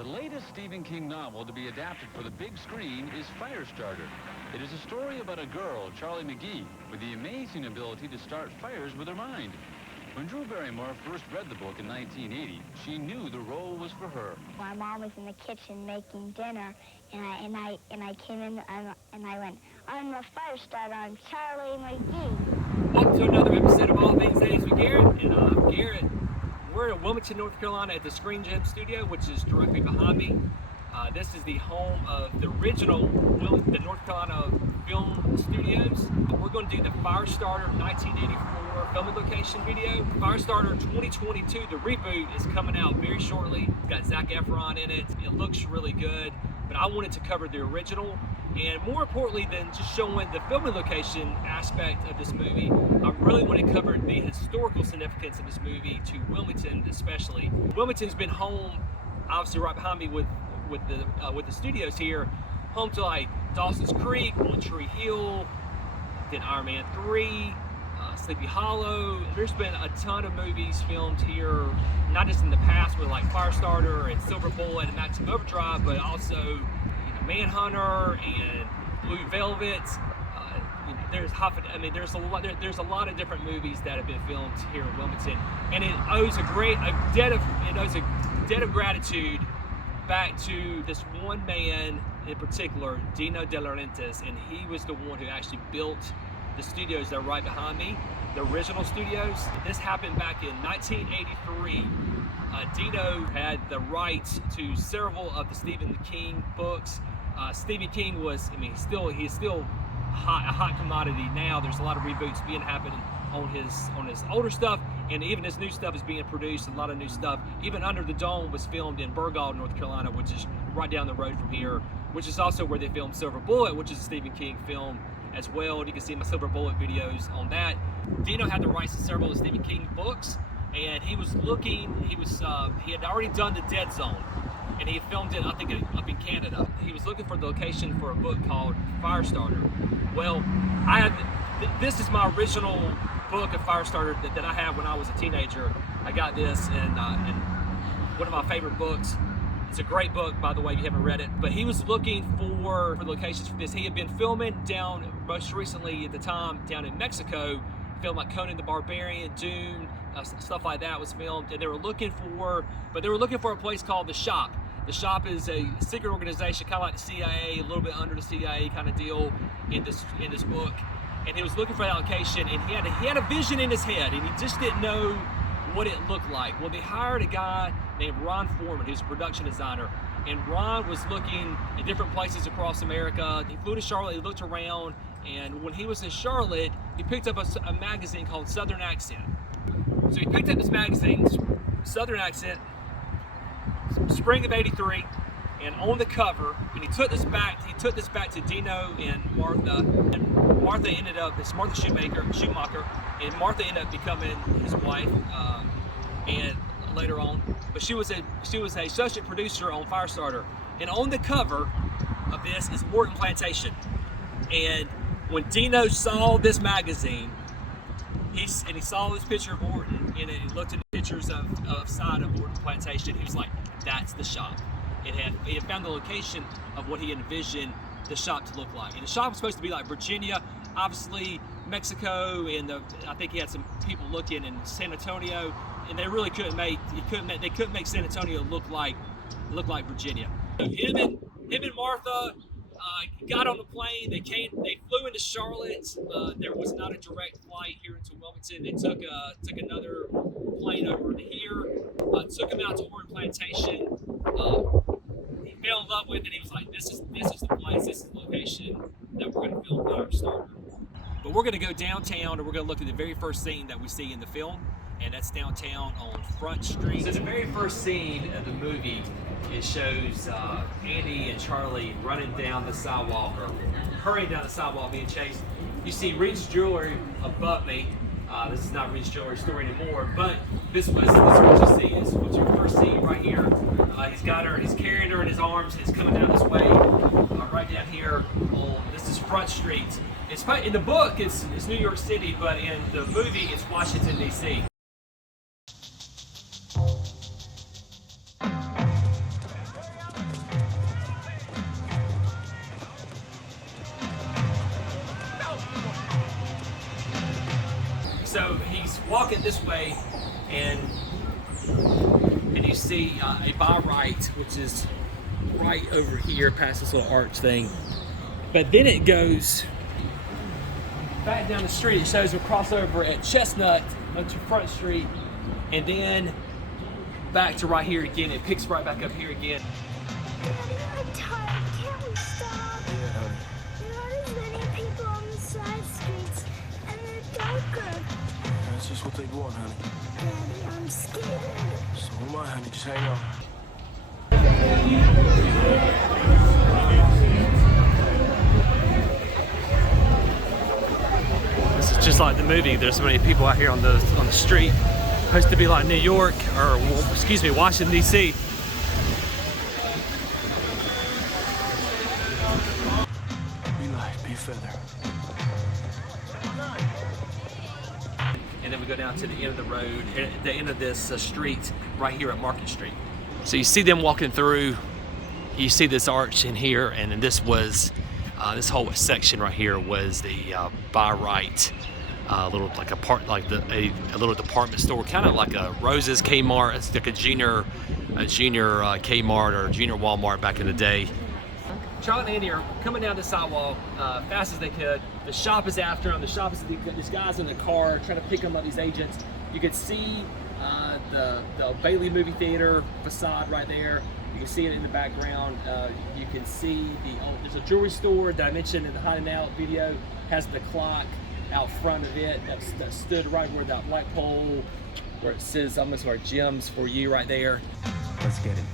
The latest Stephen King novel to be adapted for the big screen is Firestarter. It is a story about a girl, Charlie McGee, with the amazing ability to start fires with her mind. When Drew Barrymore first read the book in 1980, she knew the role was for her. My mom was in the kitchen making dinner, and I came in and I went, "I'm the Firestarter, I'm Charlie McGee." Welcome to another episode of All Things Days with Garrett, and I'm Garrett. We're in Wilmington, North Carolina at the Screen Gem Studio, which is directly behind me. This is the home of the original the North Carolina Film Studios. We're going to do the Firestarter 1984 filming location video. Firestarter 2022, the reboot, is coming out very shortly. It's got Zac Efron in it. It looks really good, but I wanted to cover the original. And more importantly than just showing the filming location aspect of this movie, I really want to cover the historical significance of this movie to Wilmington especially. Wilmington's been home, obviously right behind me with the studios here, home to like Dawson's Creek, One Tree Hill, then Iron Man 3, Sleepy Hollow. There's been a ton of movies filmed here, not just in the past with like Firestarter and Silver Bullet and Maximum Overdrive, but also Manhunter and Blue Velvet. There's a lot of different movies that have been filmed here in Wilmington, and it owes a debt of gratitude back to this one man in particular, Dino De Laurentiis, and he was the one who actually built the studios that are right behind me, the original studios. This happened back in 1983. Dino had the rights to several of the Stephen King books. Stephen King was, he's still a hot commodity now. There's a lot of reboots happening on his older stuff, and even his new stuff is being produced. A lot of new stuff. Even Under the Dome was filmed in Burgaw, North Carolina, which is right down the road from here, which is also where they filmed Silver Bullet, which is a Stephen King film as well. And you can see my Silver Bullet videos on that. Dino had the rights to several of the Stephen King books, and he had already done The Dead Zone, and he had filmed it, I think, up in Canada. He was looking for the location for a book called Firestarter. Well, this is my original book of Firestarter that I had when I was a teenager. I got this in one of my favorite books. It's a great book, by the way, if you haven't read it. But he was looking for locations for this. He had been filming down, most recently at the time, down in Mexico, filmed like Conan the Barbarian, Dune, stuff like that was filmed. And they were looking for a place called The Shop. The Shop is a secret organization, kind of like the CIA, a little bit under the CIA kind of deal in this book. And he was looking for that location, and he had a vision in his head, and he just didn't know what it looked like. Well, they hired a guy named Ron Foreman, who's a production designer, and Ron was looking at different places across America. He flew to Charlotte, he looked around, and when he was in Charlotte, he picked up a magazine called Southern Accent. So he picked up this magazine, Southern Accent, spring of '83, and on the cover, and he took this back to Dino and Martha it's Martha Schumacher, and Martha ended up becoming his wife, and later on, but she was a associate producer on Firestarter, and on the cover of this is Orton Plantation. And when Dino saw this magazine, he saw this picture of Orton, and he looked at the pictures of side of Orton Plantation. He was like, "That's the shop." He had found the location of what he envisioned the shop to look like. And the shop was supposed to be like Virginia, obviously Mexico, and I think he had some people looking in San Antonio, and they really couldn't make San Antonio look like Virginia. So him and Martha got on the plane. They flew into Charlotte. There was not a direct flight here into Wilmington. They took another plane over to here. Took him out to Orton Plantation. He fell in love with it. He was like, "This is the place. This is the location that we're going to film Firestarter." But we're going to go downtown, and we're going to look at the very first scene that we see in the film, and that's downtown on Front Street. So the very first scene of the movie, it shows Andy and Charlie running down the sidewalk, or hurrying down the sidewalk, being chased. You see Reed's Jewelry above me. This is not Reed's Jewelry store anymore, but this is what you see. Is what you first see right here. He's carrying her in his arms. He's coming down this way, right down here. This is Front Street. In the book, it's New York City, but in the movie, it's Washington, D.C. walking this way, and you see a by right, which is right over here past this little arch thing. But then it goes back down the street. It shows a crossover at Chestnut onto Front Street, and then back to right here again. It picks right back up here again. Daddy, I'm tired. Can't we stop? Yeah, honey. There aren't as many people on the side streets, and they're darker. That's just what they want, honey. Daddy, I'm scared. So am I, honey. Just hang on. This is just like the movie. There's so many people out here on the street. Supposed to be like New York, or excuse me, Washington D.C. Be light, be feather. And then we go down to the end of the road, at the end of this street right here at Market Street. So you see them walking through. You see this arch in here, and then this was this whole section right here was the by right. Little like a little department store, kind of like a Rose's Kmart. It's like a junior Kmart or junior Walmart back in the day. Charlie and Andy are coming down the sidewalk fast as they could. The shop is after them. The shop is this guy's in the car trying to pick them up. These agents. You could see the Bailey movie theater facade right there. You can see it in the background. You can see there's a jewelry store that I mentioned in the hiding out video. Has the clock out front of it that stood right where that light pole, where it says almost our gems for you right there. Let's get it.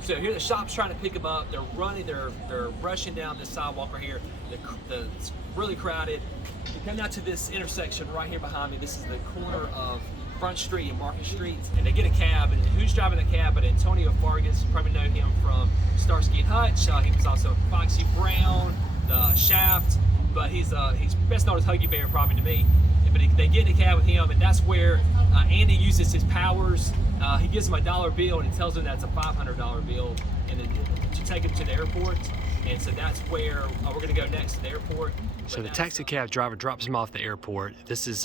So here the shop's trying to pick them up. They're running, they're rushing down this sidewalk right here. It's really crowded. You come down to this intersection right here behind me. This is the corner of Front Street and Market Street, and they get a cab. And who's driving the cab? But Antonio Fargas. You probably know him from Starsky and Hutch. He was also Foxy Brown, the Shaft, but he's best known as Huggy Bear probably to me. But they get in a cab with him, and that's where Andy uses his powers. He gives him a $1 bill, and he tells him that's a $500 bill, and to take him to the airport. And so that's where we're going to go next, to the airport. So the taxi cab driver drops him off at the airport. This is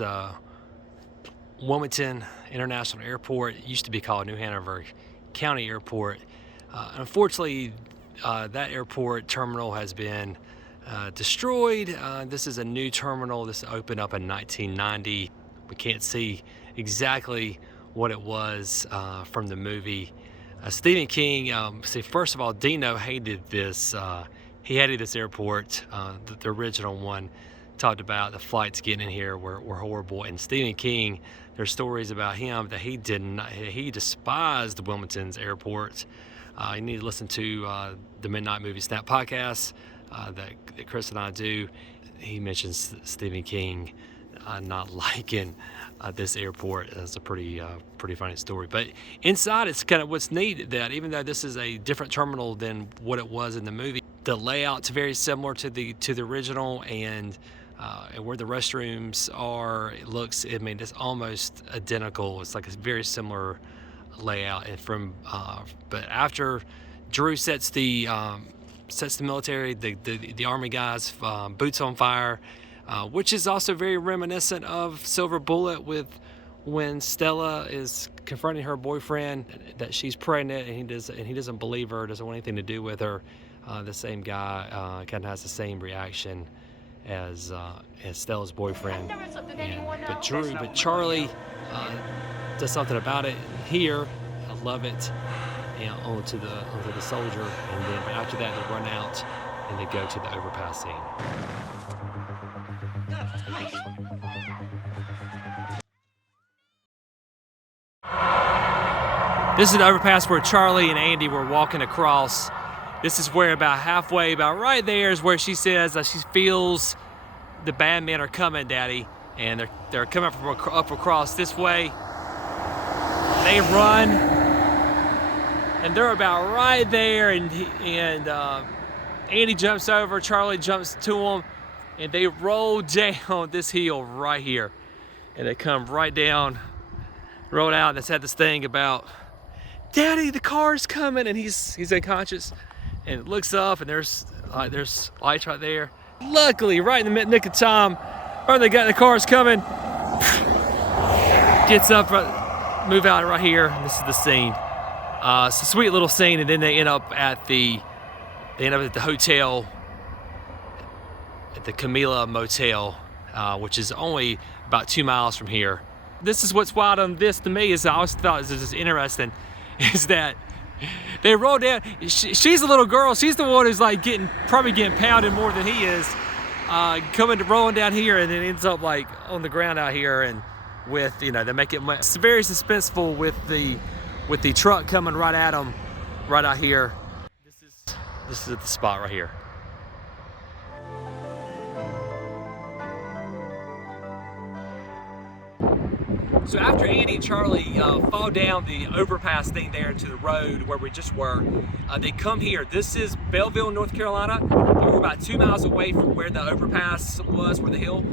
Wilmington International Airport. It used to be called New Hanover County Airport. Unfortunately, that airport terminal has been destroyed. This is a new terminal. This opened up in 1990. We can't see exactly what it was from the movie. Stephen King, see, first of all, Dino hated this. He hated this airport. The original one talked about the flights getting in here were horrible. And Stephen King, there's stories about him that he despised Wilmington's airport. You need to listen to the Midnight Movie Snap podcast that Chris and I do. He mentions Stephen King not liking this airport. That's a pretty funny story. But inside, it's kind of what's neat that even though this is a different terminal than what it was in the movie, the layout's very similar to the original, and where the restrooms are, it looks. I mean, it's almost identical. It's like a very similar layout. And but after Drew sets the military, the army guys' boots on fire. Which is also very reminiscent of Silver Bullet, with when Stella is confronting her boyfriend that she's pregnant, and he doesn't believe her, doesn't want anything to do with her. The same guy kind of has the same reaction as Stella's boyfriend. But Charlie does something about it here. I love it. And onto the soldier, and then after that they run out and they go to the overpass scene. This is the overpass where Charlie and Andy were walking across. This is where about halfway, about right there, is where she says that she feels the bad men are coming, Daddy, and they're coming from up across this way. They run, and they're about right there, and Andy jumps over, Charlie jumps to them, and they roll down this hill right here, and they come right down, rolled out, and it's had this thing about, Daddy, the car's coming, and he's unconscious, and looks up, and there's There's lights right there. Luckily, right in the nick of time, or they got the cars coming. Gets up, move out right here. And this is the scene. It's a sweet little scene, and then they end up at the hotel, at the Camilla Motel, which is only about 2 miles from here. This is what's wild on this to me is I always thought this is interesting, is that they roll down. She's a little girl. She's the one who's like probably getting pounded more than he is, rolling down here, and then ends up like on the ground out here, and with they make it it's very suspenseful with the truck coming right at them, right out here. This is at the spot right here. So after Andy and Charlie fall down the overpass thing there into the road where we just were, they come here. This is Belleville, North Carolina. We're about 2 miles away from where the overpass was, where the hill.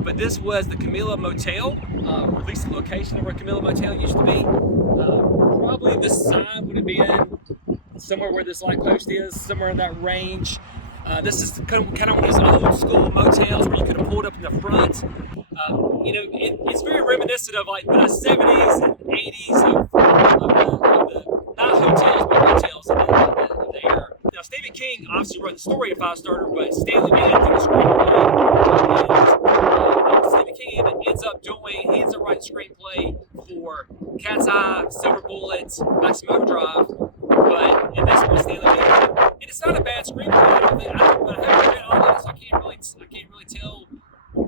But this was the Camilla Motel, or at least the location of where Camilla Motel used to be. Probably the sign would have been somewhere where this light post is, somewhere in that range. This is kind of one of those old school motels where you could have pulled up in the front. It's very reminiscent of like the 70s and 80s of the not hotels, but motels of the era. Now, Stephen King obviously wrote the story of Firestarter, but Stanley Mann did the screenplay. Stephen King ends up writing the screenplay for Cat's Eye, Silver Bullet, Maximum Overdrive, but in this one, Stanley Mann. And it's not a bad screenplay. I haven't read all of it, so I can't really tell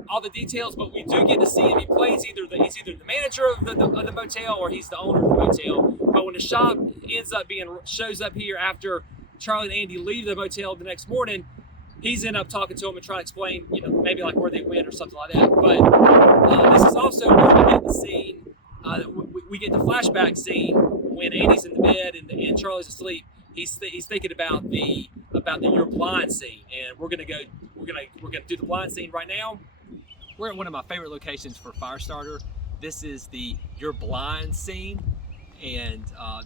all the details, but we do get to see him. He plays he's either the manager of the motel or he's the owner of the motel. But when the shop shows up here after Charlie and Andy leave the motel the next morning, he's end up talking to him and trying to explain, maybe like where they went or something like that. But this is also where we get the scene. We get the flashback scene when Andy's in the bed and Charlie's asleep. He's thinking about the your blind scene, and we're gonna do the blind scene right now. We're at one of my favorite locations for Firestarter. This is the You're Blind scene, and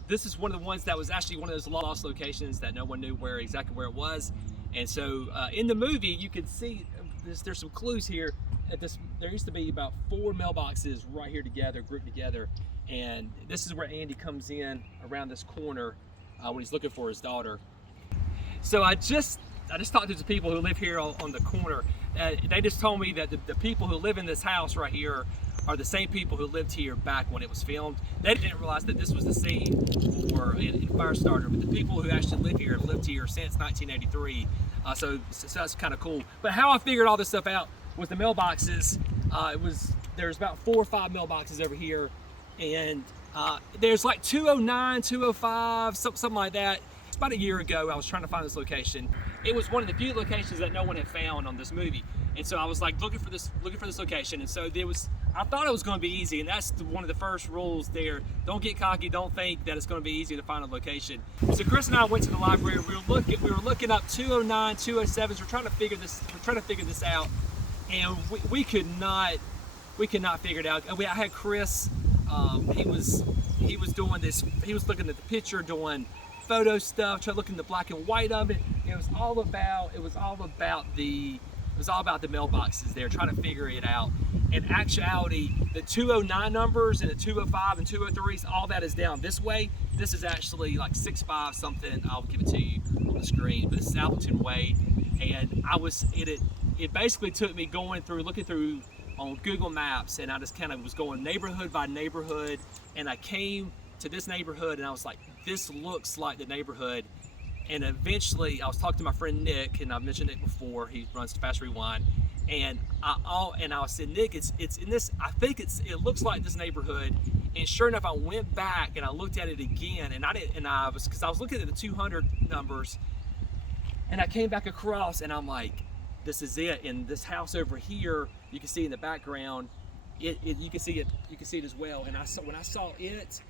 this is one of the ones that was actually one of those lost locations that no one knew exactly where it was. And so in the movie, you can see there's some clues here. There used to be about 4 mailboxes right here together, grouped together, and this is where Andy comes in around this corner when he's looking for his daughter. So I just talked to the people who live here on the corner. They just told me that the people who live in this house right here are the same people who lived here back when it was filmed. They didn't realize that this was the scene in Firestarter, but the people who actually live here have lived here since 1983. So that's kind of cool. But how I figured all this stuff out was the mailboxes. There's about 4 or 5 mailboxes over here, and there's like 209, 205, something like that. About a year ago, I was trying to find this location. It was one of the few locations that no one had found on this movie, and so I was like looking for this location. And so I thought it was going to be easy, and that's one of the first rules there. Don't get cocky. Don't think that it's going to be easy to find a location. So Chris and I went to the library. We were looking up 209, 207s. We're trying to figure this out, and we could not figure it out. I had Chris. He was doing this. He was looking at the picture, doing photo stuff, trying to look in the black and white of it. It was all about the mailboxes there, trying to figure it out. In actuality, the 209 numbers and the 205 and 203s, all that is down this way. This is actually like 65 something. I'll give it to you on the screen, but this is Appleton Way. And it basically took me looking through on Google Maps, and I just kind of was going neighborhood by neighborhood, and I came to this neighborhood and I was like, this looks like the neighborhood. And eventually I was talking to my friend Nick, and I've mentioned Nick before. He runs Fast Rewind, and I said, Nick, it's in this. I think it looks like this neighborhood. And sure enough, I went back and I looked at it again, because I was looking at the 200 numbers, and I came back across, and I'm like, this is it. And this house over here, you can see in the background, you can see it as well. And when I saw it.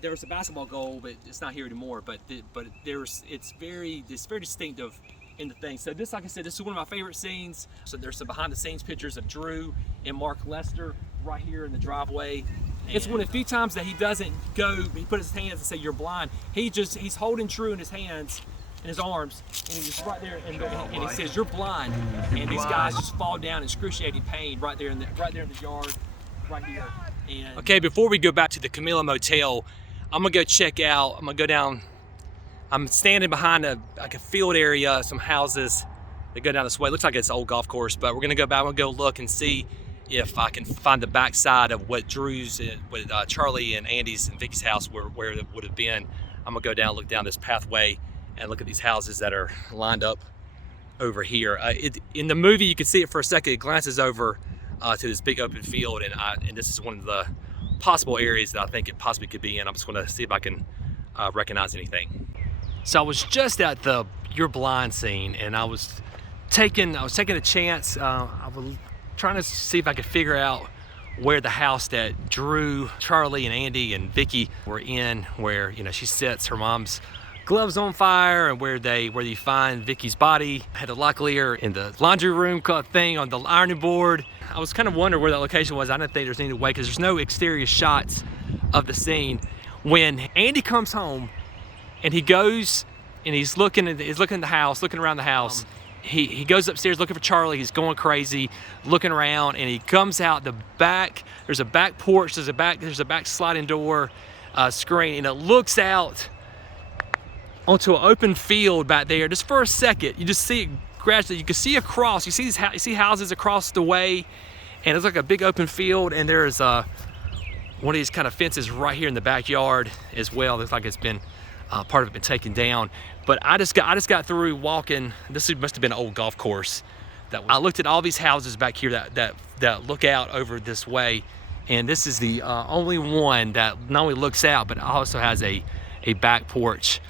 There was a basketball goal, but it's not here anymore. But it's very distinctive in the thing. So this, like I said, this is one of my favorite scenes. So there's some behind-the-scenes pictures of Drew and Mark Lester right here in the driveway. It's one of the few times that he doesn't go. He put his hands and say, "You're blind." He's holding Drew in his hands, in his arms, and he's just right there, and he says, "You're blind," and these guys just fall down in excruciating pain right there in the yard, right here. And okay, before we go back to the Camilla Motel, I'm gonna go check out. I'm gonna go down. I'm standing behind a field area, some houses that go down this way. It looks like it's an old golf course, but we're gonna go back. I'm gonna go look and see if I can find the backside of what Drew's, with Charlie and Andy's and Vicky's house where it would have been. I'm gonna go down, look down this pathway, and look at these houses that are lined up over here. In the movie, you can see it for a second. It glances over to this big open field, and this is one of the possible areas that I think it possibly could be in. I'm just gonna see if I can recognize anything. So I was just at the You're Blind scene, and I was taking a chance. I was trying to see if I could figure out where the house that Drew, Charlie, and Andy and Vicky were in, where, you know, she sets her mom's gloves on fire, and where you find Vicky's body. I had a locklear in the laundry room thing on the ironing board. I was kind of wondering where that location was. I didn't think there's any way, because there's no exterior shots of the scene. When Andy comes home and he goes and he's looking at the house, looking around the house. He goes upstairs looking for Charlie. He's going crazy, looking around, and he comes out the back. There's a back porch. There's a back sliding door screen, and it looks out onto an open field back there. Just for a second, you just see it gradually. You can see across. You see houses across the way, and it's like a big open field. And there's one of these kind of fences right here in the backyard as well. Looks like it's been part of it been taken down. But I just got through walking. This must have been an old golf course. I looked at all these houses back here that look out over this way, and this is the only one that not only looks out, but also has a back porch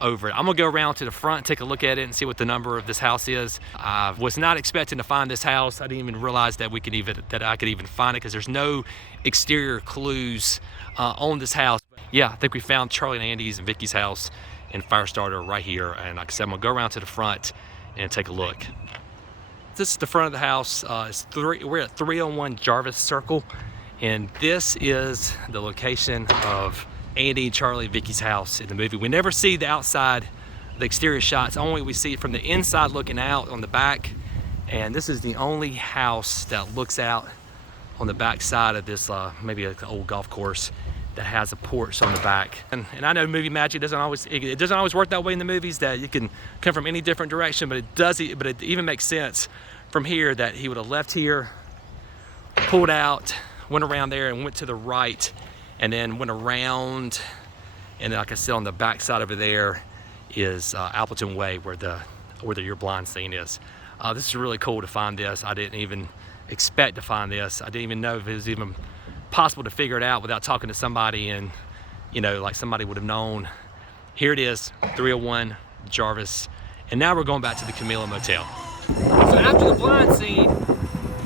over it. I'm gonna go around to the front, take a look at it, and see what the number of this house is. I was not expecting to find this house. I didn't even realize that I could even find it, because there's no exterior clues on this house. Yeah, I think we found Charlie and Andy's and Vicky's house in Firestarter right here. And like I said, I'm gonna go around to the front and take a look. This is the front of the house. We're at 301 Jarvis Circle, and this is the location of Andy and Charlie and Vicky's house in the movie. We never see the outside, the exterior shots. Only we see it from the inside looking out on the back. And this is the only house that looks out on the back side of this, maybe like an old golf course that has a porch on the back. And I know movie magic doesn't always work that way in the movies, that you can come from any different direction, but it even makes sense from here that he would have left here, pulled out, went around there and went to the right, and then went around, and then, like I said, on the back side over there is Appleton Way, where the You're Blind scene is. This is really cool to find this. I didn't even expect to find this. I didn't even know if it was even possible to figure it out without talking to somebody, and, you know, like somebody would have known. Here it is, 301 Jarvis. And now we're going back to the Camilla Motel. So after the blind scene,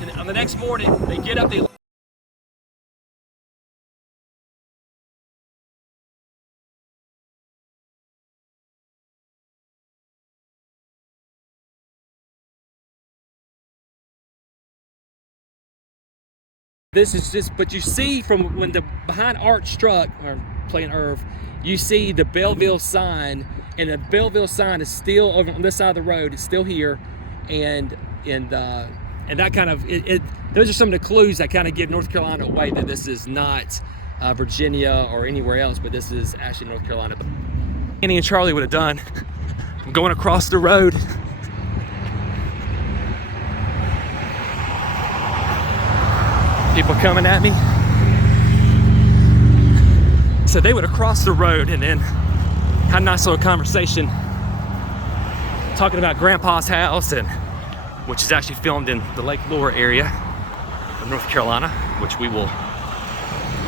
and on the next morning, they get up, this is just, but you see from when the behind Art struck, or playing Irv, you see the Belleville sign, and the Belleville sign is still over on this side of the road. It's still here, and that kind of those are some of the clues that kind of give North Carolina away that this is not Virginia or anywhere else, but this is actually North Carolina. Andy and Charlie would have done going across the road. People coming at me. So they would have crossed the road and then had a nice little conversation talking about Grandpa's house, and which is actually filmed in the Lake Lure area of North Carolina, which we will,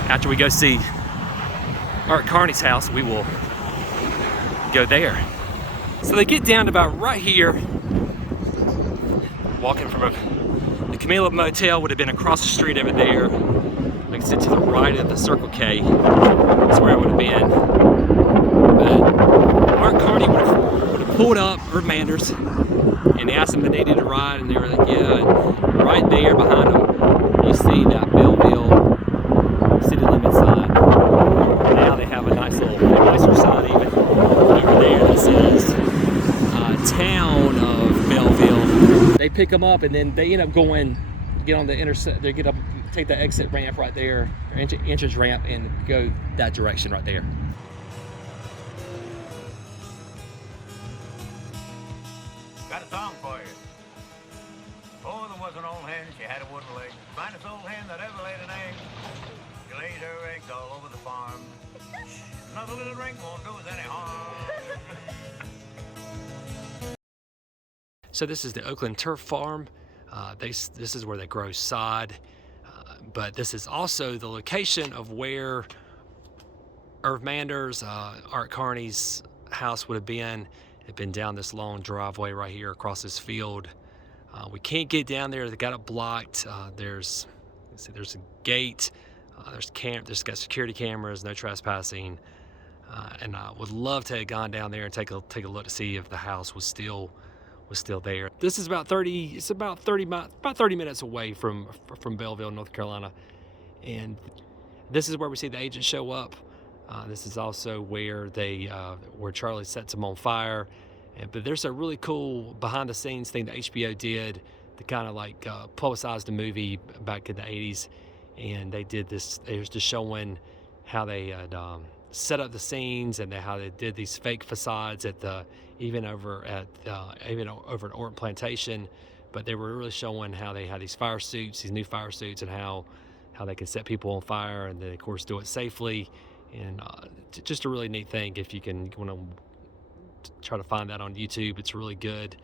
after we go see Art Carney's house, we will go there. So they get down to about right here, walking from the Camilla Motel would have been across the street over there. Like I said, to the right of the Circle K. That's where it would have been. But Art Carney would have pulled up, Herb Manders, and asked them if they needed a ride, and they were like, yeah. And right there behind them, you see that Belleville city limit sign. Now they have a nicer sign even over there that says pick them up, and then they end up going, get on the intersect, they get up, take the exit ramp right there, or entrance ramp, and go that direction right there. Got a song for you. Oh, there was an old hen, she had a wooden leg. Finest old hen that ever laid an egg. She laid her eggs all over the farm. Another little ring won't do us any harm. So this is the Oakland Turf Farm. This is where they grow sod, but this is also the location of where Irv Mander's, Art Carney's house would have been. It'd been down this long driveway right here across this field. We can't get down there. They got it blocked. There's a gate. There's got security cameras, no trespassing, and I would love to have gone down there and take a look to see if the house was still there. This is about 30 minutes away from Belleville, North Carolina, and this is where we see the agents show up. This is also where where Charlie sets them on fire. But there's a really cool behind-the-scenes thing that HBO did to kind of like publicize the movie back in the 80s, and they did this. They was just showing how they had set up the scenes and how they did these fake facades even over at Orton Plantation. But they were really showing how they had these fire suits, these new fire suits, and how they can set people on fire, and then of course do it safely. And just a really neat thing. If you want to try to find that on YouTube, it's really good.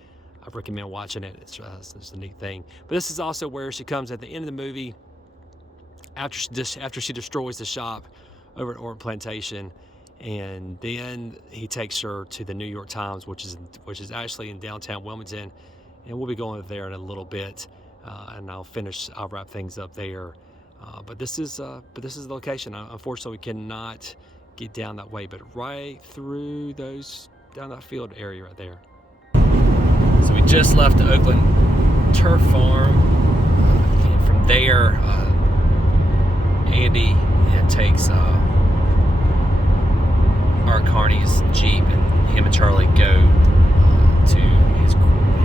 I recommend watching it. It's a neat thing. But this is also where she comes at the end of the movie, after she destroys the shop over at Orton Plantation, and then he takes her to the New York Times, which is actually in downtown Wilmington, and we'll be going there in a little bit, and I'll wrap things up there. But this is the location. Unfortunately, we cannot get down that way, but right through down that field area right there. So we just left the Oakland Turf Farm, and from there, Andy takes Art Carney's Jeep, and him and Charlie go to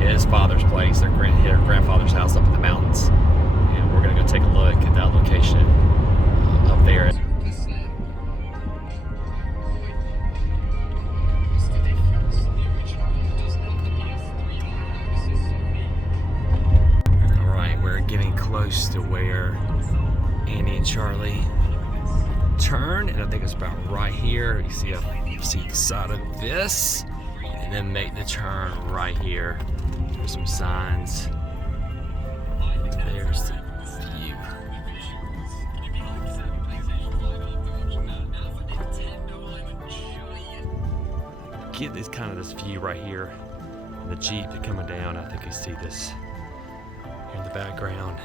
his father's place, their grandfather's house up in the mountains. And we're gonna go take a look at that location up there. All right, we're getting close to where Andy and Charlie turn, and I think it's about right here. You see the side of this, and then make the turn right here. There's some signs. There's the view. Get this view right here. And the Jeep coming down. I think you see this in the background.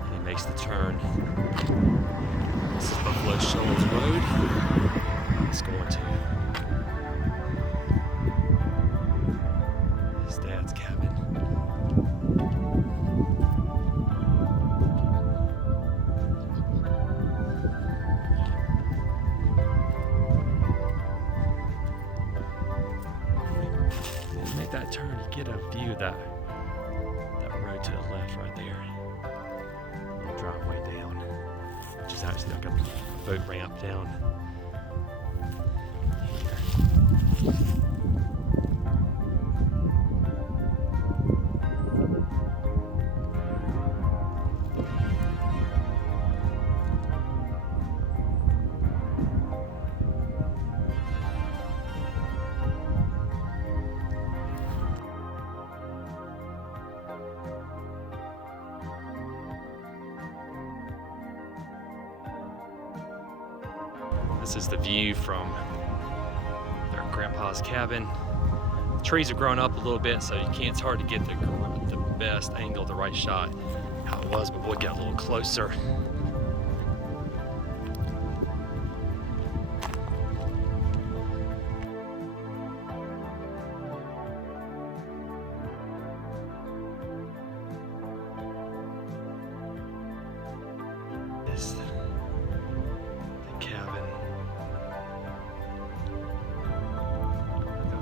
And he makes the turn. This is Buffalo Shoals Road. It's going to his dad's cabin. And make that turn, you get a view of that road to the left right there. The driveway down, which is actually like a boat ramp down here. This is the view from their grandpa's cabin. The trees have grown up a little bit, so it's hard to get the best angle, the right shot, how it was, but we'll get a little closer. This the cabin.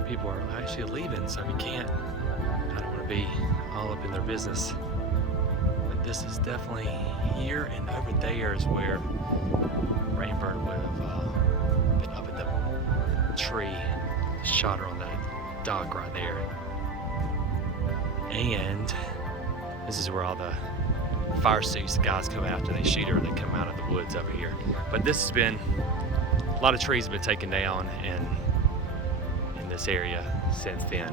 People are actually leaving, so we can't. I don't want to be all up in their business. But this is definitely here, and over there is where Rainbird would have been up in the tree, shot her on that dock right there. And this is where all the fire suits, the guys come after they shoot her, they come out of the woods over here. But this has been, a lot of trees have been taken down in this area since then.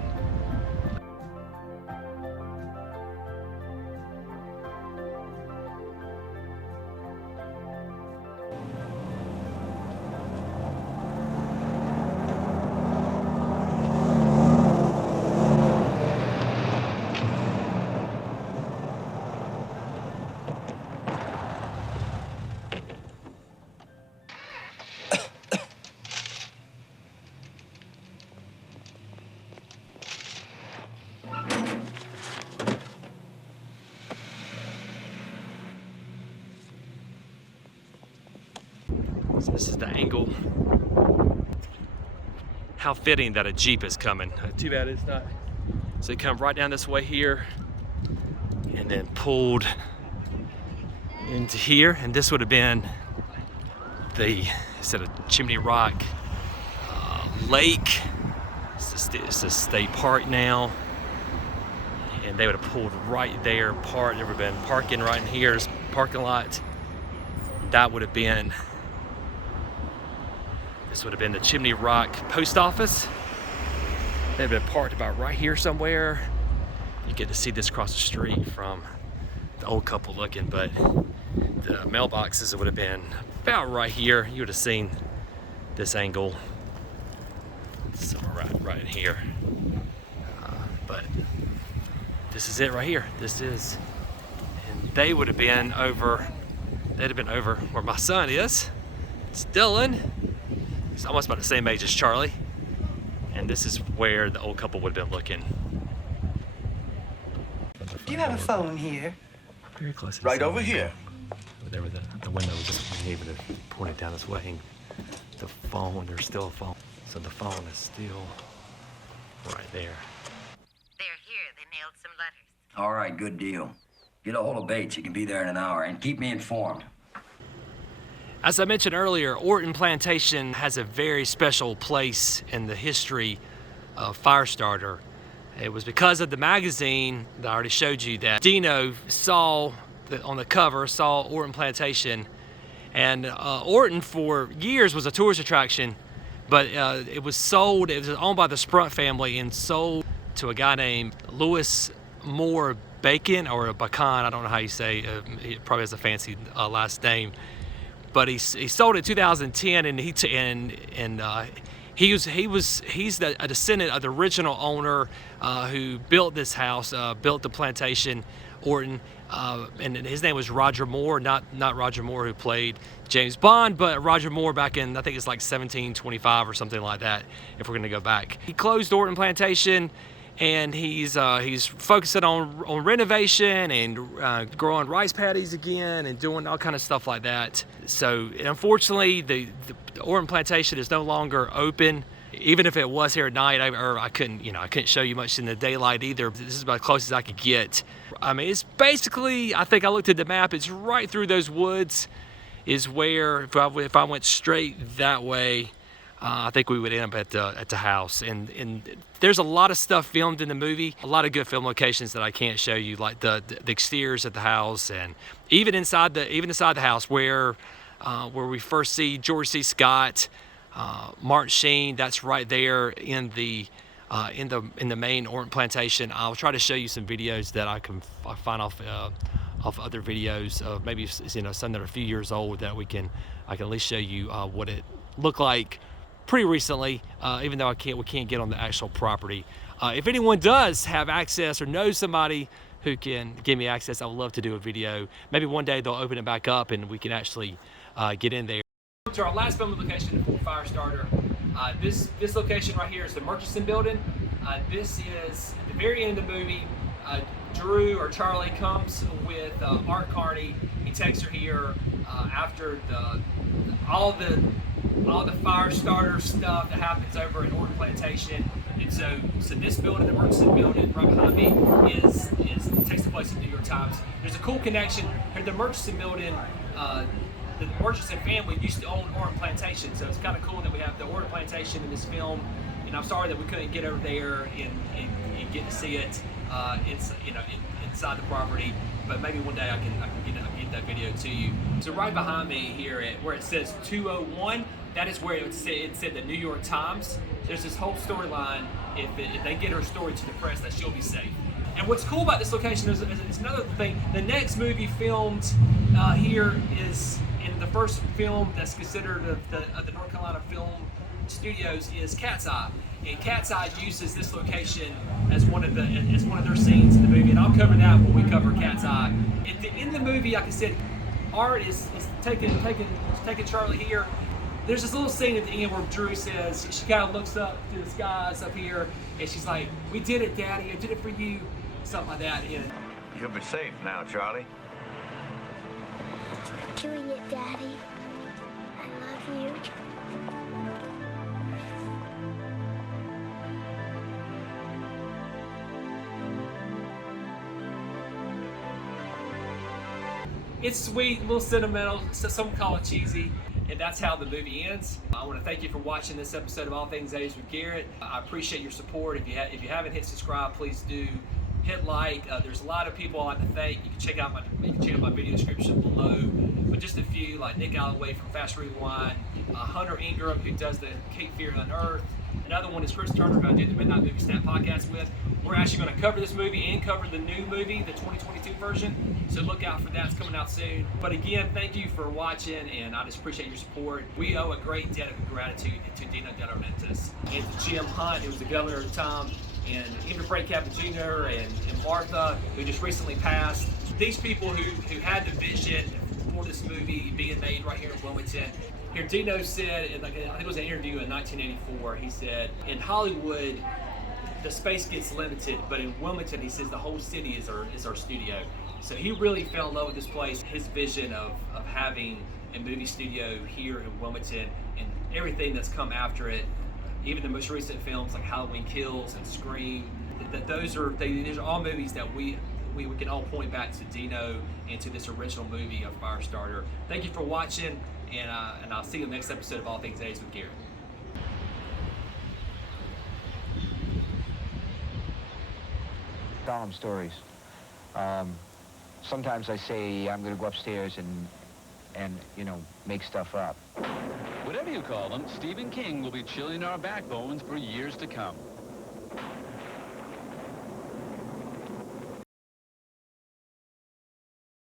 So this is the angle. How fitting that a Jeep is coming. Too bad it's not. So they come right down this way here and then pulled into here, and this would have been the, instead of Chimney Rock Lake, it's a state park now, and they would have pulled right there, there would have been parking right in here's parking lot. That would have been, this would have been the Chimney Rock post office. They've been parked about right here somewhere. You get to see this across the street from the old couple looking, but the mailboxes would have been about right here. You would have seen this angle somewhere right in here. But this is it right here. This is, and they would have been over, they'd have been over where my son is. It's Dylan. He's almost about the same age as Charlie. And this is where the old couple would have been looking. Do you have a phone here? Very close. Right over here. There with the window was just able to point it down this way. And the phone, there's still a phone. So the phone is still right there. They're here. They mailed some letters. All right, good deal. Get a hold of Bates. He can be there in an hour, and keep me informed. As I mentioned earlier, Orton Plantation has a very special place in the history of Firestarter. It was because of the magazine that I already showed you that Dino saw on the cover, saw Orton Plantation. And Orton for years was a tourist attraction, but it was sold, it was owned by the Sprunt family and sold to a guy named Lewis Moore Bacon, or Bacon, I don't know how you say, he probably has a fancy last name. But he sold it in 2010, and he's a descendant of the original owner who built this house, built the plantation, Orton, and his name was Roger Moore, not Roger Moore who played James Bond, but Roger Moore back in, I think it's like 1725 or something like that, if we're gonna go back. He closed Orton Plantation, and he's focusing on renovation and growing rice paddies again and doing all kind of stuff like that. So unfortunately, the Orton Plantation is no longer open. Even if it was here at night, I couldn't show you much in the daylight either. This is about as close as I could get. I mean, it's basically, I think I looked at the map, it's right through those woods is where, if I went straight that way, I think we would end up at the house. And there's a lot of stuff filmed in the movie, a lot of good film locations that I can't show you, like the exteriors at the house, and even inside the house where we first see George C. Scott, Martin Sheen. That's right there in the main Orton Plantation. I'll try to show you some videos that I can find off other videos of maybe some that are a few years old that I can at least show you what it looked like pretty recently, even though we can't get on the actual property. If anyone does have access or knows somebody who can give me access, I would love to do a video. Maybe one day they'll open it back up and we can actually get in there. To our last film location for Firestarter. This location right here is the Murchison building. This is at the very end of the movie. Drew or Charlie comes with Art Carney. He takes her here after all the all the Firestarter stuff that happens over at Orton Plantation. And so this building, the Murchison building right behind me, takes the place of New York Times. There's a cool connection here. The Murchison building, the Murchison family used to own Orton Plantation, so it's kind of cool that we have the Orton Plantation in this film. And I'm sorry that we couldn't get over there and get to see it inside the property. But maybe one day I can get that video to you. So right behind me here, where it says 201, that is where it said the New York Times. There's this whole storyline. If they get her story to the press, that she'll be safe. And what's cool about this location is another thing. The next movie filmed here is in the first film that's considered of the North Carolina Film Studios is Cat's Eye. And Cat's Eye uses this location as one of their scenes in the movie, and I'll cover that when we cover Cat's Eye. In the movie, like I said, Art is taking Charlie here. There's this little scene at the end where Drew says, she kind of looks up to the skies up here, and she's like, "We did it, Daddy. I did it for you," something like that. And You'll be safe now, Charlie. Doing it, Daddy. I love you. it's sweet, a little sentimental, so some call it cheesy, and that's how the movie ends. I want to thank you for watching this episode of All Things 80s with Garrett. I appreciate your support. If you haven't hit subscribe, please do. Hit like. There's a lot of people I like to thank. You can check out my video description below. But just a few, like Nick Alloway from Fast Rewind, Hunter Ingram, who does the Fear Unearthed. Another one is Chris Turner, who I did the Midnight Movie Snap podcast with. We're actually going to cover this movie and cover the new movie, the 2022 version. So look out for that. It's coming out soon. But again, thank you for watching, and I just appreciate your support. We owe a great debt of gratitude to Dino De Laurentiis and to Jim Hunt, who was the governor at the time, and Ingram Cappuccino and Martha, who just recently passed. These people who had the vision for this movie being made right here in Wilmington. Here, Dino said, I think it was an interview in 1984, he said, in Hollywood, the space gets limited, but in Wilmington, he says the whole city is our studio. So he really fell in love with this place, his vision of having a movie studio here in Wilmington and everything that's come after it, even the most recent films like Halloween Kills and Scream, these are all movies that we can all point back to Dino and to this original movie of Firestarter. Thank you for watching, and I'll see you in the next episode of All Things 80s with Garrett. Solemn stories. Sometimes I say I'm going to go upstairs and make stuff up. Whatever you call them, Stephen King will be chilling our backbones for years to come.